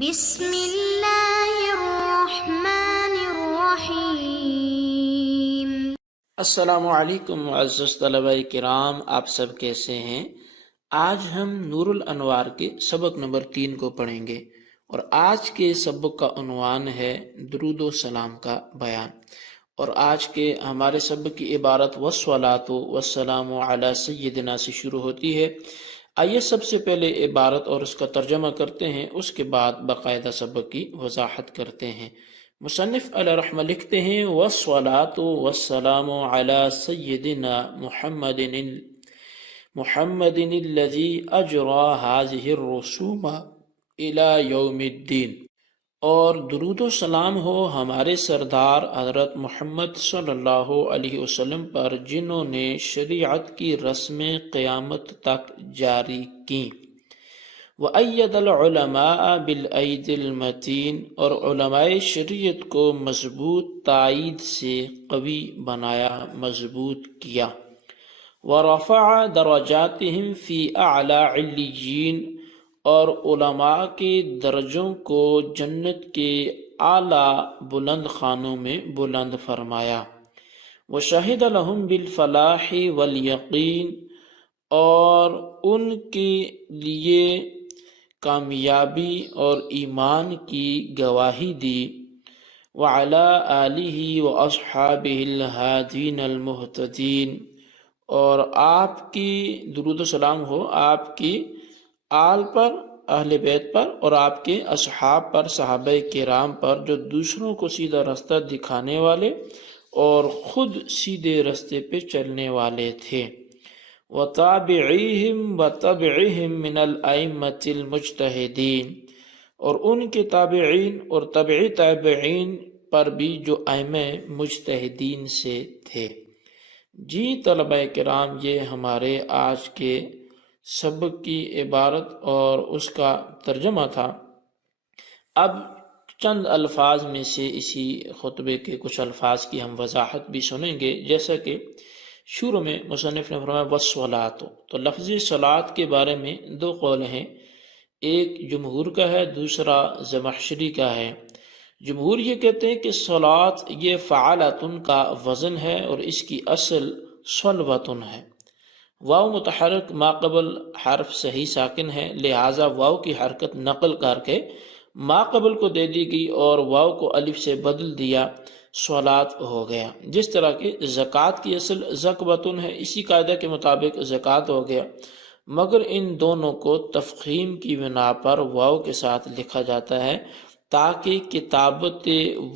بسم اللہ الرحمن الرحیم۔ السلام علیکم معزز طلبہ کرام، آپ سب کیسے ہیں؟ آج ہم نور الانوار کے سبق نمبر 3 کو پڑھیں گے، اور آج کے سبق کا عنوان ہے درود و سلام کا بیان۔ اور آج کے ہمارے سبق کی عبارت والصلاۃ والسلام علی سیدنا سے شروع ہوتی ہے۔ آئیے سب سے پہلے عبارت اور اس کا ترجمہ کرتے ہیں، اس کے بعد باقاعدہ سبق کی وضاحت کرتے ہیں۔ مصنف علیہ رحمہ لکھتے ہیں والصلاۃ والسلام علی سیدنا محمد الذی اجری هذه الرسوم الی یوم الدین، اور درود و سلام ہو ہمارے سردار حضرت محمد صلی اللہ علیہ وسلم پر، جنہوں نے شریعت کی رسمیں قیامت تک جاری کیں۔ وَأَيَّدَ الْعُلَمَاءَ بِالْأَيْدِ الْمَتِينِ، اور علماء شریعت کو مضبوط تائید سے قوی بنایا، مضبوط کیا۔ وَرَفَعَ دَرَجَاتِهِمْ فِي أَعْلَى عِلِّيِّينَ، اور علماء کے درجوں کو جنت کے اعلیٰ بلند خانوں میں بلند فرمایا۔ وَشَهِدَ لَهُمْ بِالْفَلَاحِ وَالْيَقِينِ، اور ان کے لیے کامیابی اور ایمان کی گواہی دی۔ وَعَلَىٰ آلِهِ وَأَصْحَابِهِ الْهَادِينَ الْمُهْتَدِينَ، اور آپ کی درود و سلام ہو آپ کی آل پر، اہل بیت پر، اور آپ کے اصحاب پر، صحابہ کرام پر، جو دوسروں کو سیدھا رستہ دکھانے والے اور خود سیدھے رستے پہ چلنے والے تھے۔ وَتَابِعِيهِمْ وَتَبْعِهِمْ مِنَ الْأَئِمَّةِ الْمُجْتَهِدِينَ، اور ان کے تابعین اور تابعین پر بھی جو ائمہ مجتہدین سے تھے۔ جی طلبہ کرام، یہ ہمارے آج کے سبق کی عبارت اور اس کا ترجمہ تھا۔ اب چند الفاظ میں سے اسی خطبے کے کچھ الفاظ کی ہم وضاحت بھی سنیں گے۔ جیسا کہ شروع میں مصنف نے فرمایا والصلاۃ، تو لفظ صلاۃ کے بارے میں دو قول ہیں، ایک جمہور کا ہے، دوسرا زمخشری کا ہے۔ جمہور یہ کہتے ہیں کہ صلاۃ یہ فعلتن کا وزن ہے، اور اس کی اصل صلوتن ہے۔ واو متحرک ما قبل حرف صحیح ساکن ہے، لہٰذا واو کی حرکت نقل کر کے ما قبل کو دے دی گئی اور واو کو الف سے بدل دیا، صلاۃ ہو گیا۔ جس طرح کہ زکوٰۃ کی اصل زکوۃن ہے، اسی قاعدہ کے مطابق زکوٰۃ ہو گیا، مگر ان دونوں کو تفخیم کی بنا پر واو کے ساتھ لکھا جاتا ہے تاکہ کتابت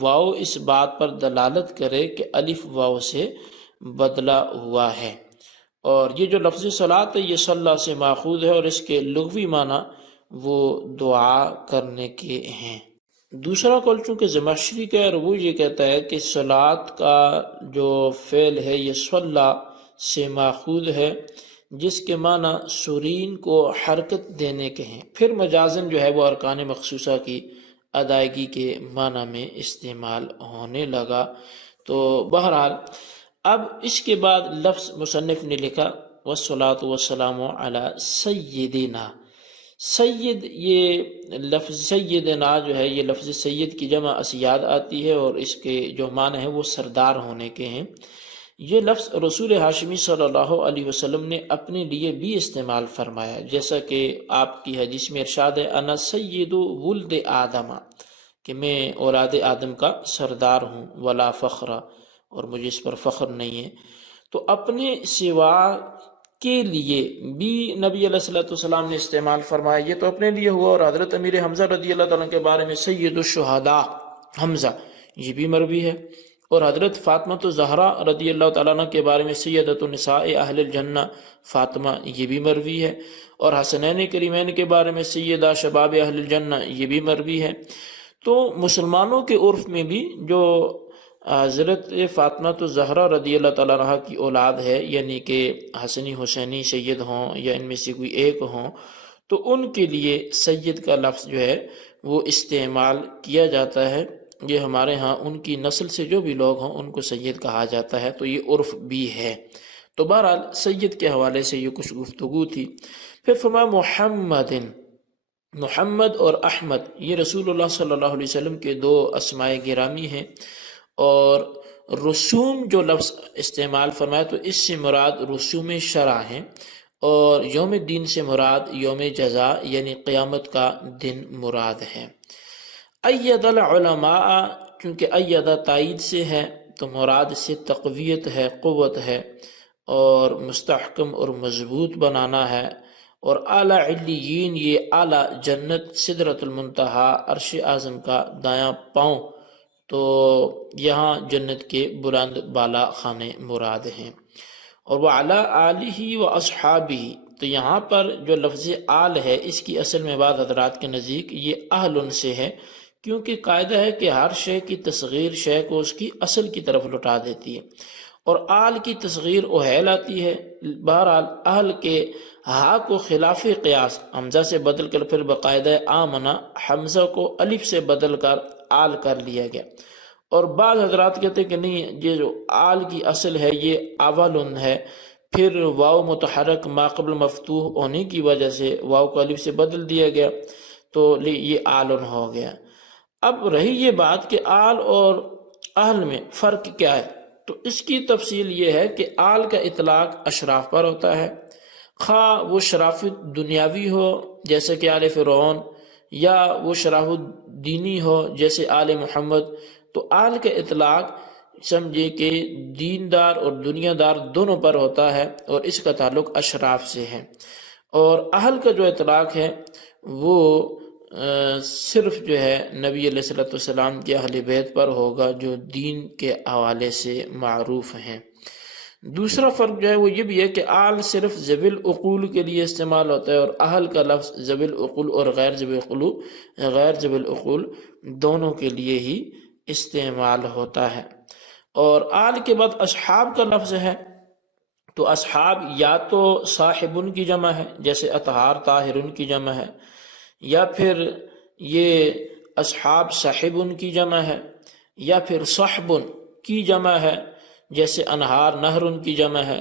واو اس بات پر دلالت کرے کہ الف واو سے بدلا ہوا ہے۔ اور یہ جو لفظ صلاۃ ہے یہ صلی سے ماخوذ ہے، اور اس کے لغوی معنی وہ دعا کرنے کے ہیں۔ دوسرا قول چونکہ زمخشری کا ہے، اور وہ یہ کہتا ہے کہ صلاۃ کا جو فعل ہے یہ صلی سے ماخوذ ہے، جس کے معنی سرین کو حرکت دینے کے ہیں، پھر مجازن جو ہے وہ ارکان مخصوصہ کی ادائیگی کے معنی میں استعمال ہونے لگا۔ تو بہرحال اب اس کے بعد لفظ مصنف نے لکھا والصلاۃ والسلام علی سیدنا۔ سید، یہ لفظ سیدنا جو ہے یہ لفظ سید کی جمع اسیاد آتی ہے، اور اس کے جو معنی ہیں وہ سردار ہونے کے ہیں۔ یہ لفظ رسول ہاشمی صلی اللہ علیہ وسلم نے اپنے لیے بھی استعمال فرمایا، جیسا کہ آپ کی حدیث میں ارشاد ہے انا سید ولد آدم، کہ میں اولاد آدم کا سردار ہوں، ولا فخر، اور مجھے اس پر فخر نہیں ہے۔ تو اپنے سوا کے لیے بھی نبی علیہ السلام نے استعمال فرمایا، یہ تو اپنے لیے ہوا، اور حضرت امیر حمزہ رضی اللہ تعالیٰ کے بارے میں سید الشہداء حمزہ، یہ بھی مروی ہے، اور حضرت فاطمہ الزہرا رضی اللہ تعالیٰ عنہ کے بارے میں سیدۃ النساء اہل الجنہ فاطمہ، یہ بھی مروی ہے، اور حسنین کریمین کے بارے میں سیدہ شباب اہل الجنہ، یہ بھی مروی ہے۔ تو مسلمانوں کے عرف میں بھی جو حضرت فاطمہ الزہرا رضی اللہ تعالیٰ عنہ کی اولاد ہے، یعنی کہ حسنی حسینی سید ہوں یا ان میں سے کوئی ایک ہوں، تو ان کے لیے سید کا لفظ جو ہے وہ استعمال کیا جاتا ہے۔ یہ ہمارے ہاں ان کی نسل سے جو بھی لوگ ہوں ان کو سید کہا جاتا ہے، تو یہ عرف بھی ہے۔ تو بہرحال سید کے حوالے سے یہ کچھ گفتگو تھی۔ پھر فرمایا محمد، محمد اور احمد یہ رسول اللہ صلی اللہ علیہ وسلم کے دو اسماء گرامی ہیں، اور رسوم جو لفظ استعمال فرمایا تو اس سے مراد رسوم شرع ہیں، اور یوم الدین سے مراد یوم جزا یعنی قیامت کا دن مراد ہے۔ اید العلماء، چونکہ ایدہ تائید سے ہے تو مراد سے تقویت ہے، قوت ہے، اور مستحکم اور مضبوط بنانا ہے۔ اور اعلیٰ علیین یہ اعلیٰ جنت سدرۃ المنتہا عرش اعظم کا دایاں پاؤں، تو یہاں جنت کے بلند بالا خانے مراد ہیں۔ اور وَعَلَىٰ آلِهِ وَأَصْحَابِهِ، تو یہاں پر جو لفظ آل ہے اس کی اصل میں بعض حضرات کے نزدیک یہ اہل سے ہے، کیونکہ قاعدہ ہے کہ ہر شے کی تصغیر شے کو اس کی اصل کی طرف لٹا دیتی ہے، اور آل کی تصغیر اہل آتی ہے۔ بہرحال اہل کے ہا کو خلاف قیاس حمزہ سے بدل کر پھر باقاعدہ آمنا حمزہ کو الف سے بدل کر آل کر لیا گیا، اور بعض حضرات کہتے ہیں کہ نہیں، یہ جو آل کی اصل ہے یہ اولن ہے، پھر واو متحرک ما قبل مفتوح ہونے کی وجہ سے واو کو الف سے بدل دیا گیا تو یہ آلن ہو گیا۔ اب رہی یہ بات کہ آل اور اہل میں فرق کیا ہے، تو اس کی تفصیل یہ ہے کہ آل کا اطلاق اشراف پر ہوتا ہے، خواہ وہ شرافت دنیاوی ہو جیسے کہ آل فرعون، یا وہ شرافت دینی ہو جیسے آل محمد۔ تو آل کا اطلاق سمجھے کہ دیندار اور دنیا دار دونوں پر ہوتا ہے، اور اس کا تعلق اشراف سے ہے۔ اور اہل کا جو اطلاق ہے وہ صرف جو ہے نبی علیہ السلام کے اہل بیت پر ہوگا جو دین کے حوالے سے معروف ہیں۔ دوسرا فرق جو ہے وہ یہ بھی ہے کہ آل صرف ذوی العقول کے لیے استعمال ہوتا ہے، اور اہل کا لفظ ذوی العقول اور غیر ذوی العقول دونوں کے لیے ہی استعمال ہوتا ہے۔ اور آل کے بعد اصحاب کا لفظ ہے، تو اصحاب یا تو صاحبن کی جمع ہے جیسے اطہار طاہرن کی جمع ہے، یا پھر یہ اصحاب صاحبن کی جمع ہے، یا پھر صحبن کی جمع ہے جیسے انہار نہرن کی جمع ہے،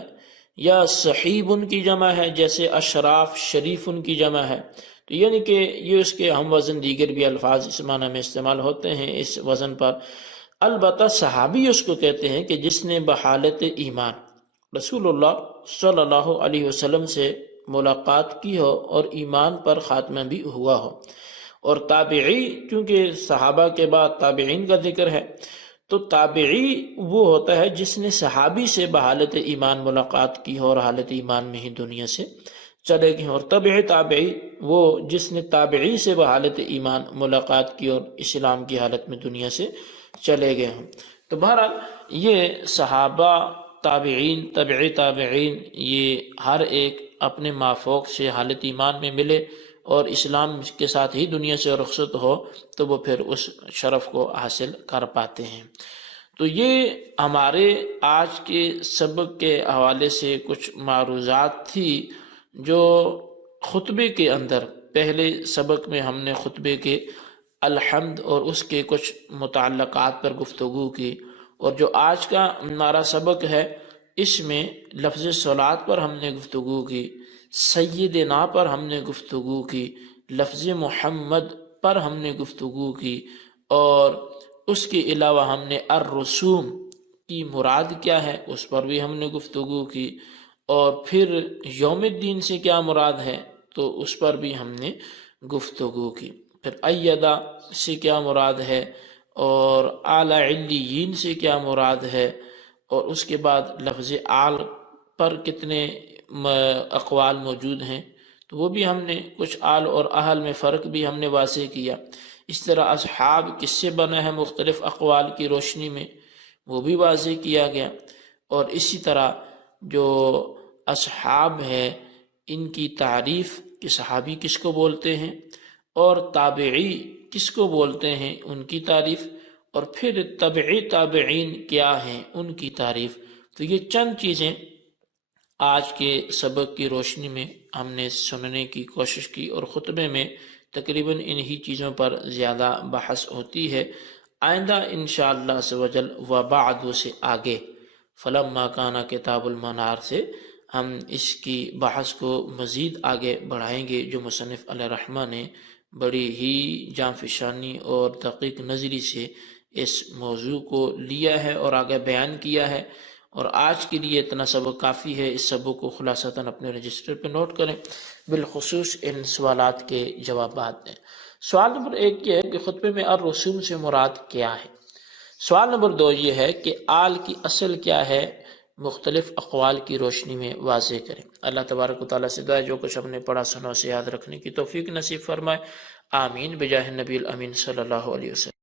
یا صحیبن کی جمع ہے جیسے اشراف شریفن کی جمع ہے۔ تو یعنی کہ یہ اس کے ہم وزن دیگر بھی الفاظ اس معنی میں استعمال ہوتے ہیں اس وزن پر۔ البتہ صحابی اس کو کہتے ہیں کہ جس نے بحالت ایمان رسول اللہ صلی اللہ علیہ وسلم سے ملاقات کی ہو اور ایمان پر خاتمہ بھی ہوا ہو۔ اور تابعی، چونکہ صحابہ کے بعد تابعین کا ذکر ہے، تو تابعی وہ ہوتا ہے جس نے صحابی سے بحالت ایمان ملاقات کی ہو اور حالت ایمان میں ہی دنیا سے چلے گئے، اور تابعی وہ جس نے تابعی سے بحالت ایمان ملاقات کی اور اسلام کی حالت میں دنیا سے چلے گئے ہوں۔ تو بہرحال یہ صحابہ، تابعین، تابعین، یہ ہر ایک اپنے مافوق سے حالت ایمان میں ملے اور اسلام کے ساتھ ہی دنیا سے رخصت ہو تو وہ پھر اس شرف کو حاصل کر پاتے ہیں۔ تو یہ ہمارے آج کے سبق کے حوالے سے کچھ معروضات تھی جو خطبے کے اندر، پہلے سبق میں ہم نے خطبے کے الحمد اور اس کے کچھ متعلقات پر گفتگو کی، اور جو آج کا ہمارا سبق ہے اس میں لفظ صلات پر ہم نے گفتگو کی، سیدنا پر ہم نے گفتگو کی، لفظ محمد پر ہم نے گفتگو کی، اور اس کے علاوہ ہم نے الرسوم کی مراد کیا ہے اس پر بھی ہم نے گفتگو کی، اور پھر یوم الدین سے کیا مراد ہے تو اس پر بھی ہم نے گفتگو کی، پھر ایدہ سے کیا مراد ہے، اور اعلیٰ علیین سے کیا مراد ہے، اور اس کے بعد لفظ آل پر کتنے اقوال موجود ہیں تو وہ بھی ہم نے کچھ آل اور اہل میں فرق بھی ہم نے واضح کیا۔ اس طرح اصحاب کس سے بنا ہے مختلف اقوال کی روشنی میں وہ بھی واضح کیا گیا، اور اسی طرح جو اصحاب ہے ان کی تعریف کہ صحابی کس کو بولتے ہیں اور تابعی کس کو بولتے ہیں ان کی تعریف، اور پھر تابعین کیا ہیں ان کی تعریف۔ تو یہ چند چیزیں آج کے سبق کی روشنی میں ہم نے سننے کی کوشش کی، اور خطبے میں تقریباً انہی چیزوں پر زیادہ بحث ہوتی ہے۔ آئندہ انشاءاللہ عز و جل وبعد سے آگے فلما کان کتاب المنار سے ہم اس کی بحث کو مزید آگے بڑھائیں گے جو مصنف علیہ الرحمہ نے بڑی ہی جاں فشانی اور دقیق نظری سے اس موضوع کو لیا ہے اور آگے بیان کیا ہے، اور آج کے لیے اتنا سبق کافی ہے۔ اس سبق کو خلاصتاً اپنے رجسٹر پہ نوٹ کریں، بالخصوص ان سوالات کے جوابات دیں۔ سوال نمبر 1 یہ ہے کہ خطبے میں الرسوم سے مراد کیا ہے؟ سوال نمبر 2 یہ ہے کہ آل کی اصل کیا ہے؟ مختلف اقوال کی روشنی میں واضح کریں۔ اللہ تبارک و تعالیٰ سے دعا ہے جو کچھ ہم نے پڑھا سنا اسے یاد رکھنے کی توفیق نصیب فرمائے، آمین بجاہ نبی الامین صلی اللہ علیہ وسلم۔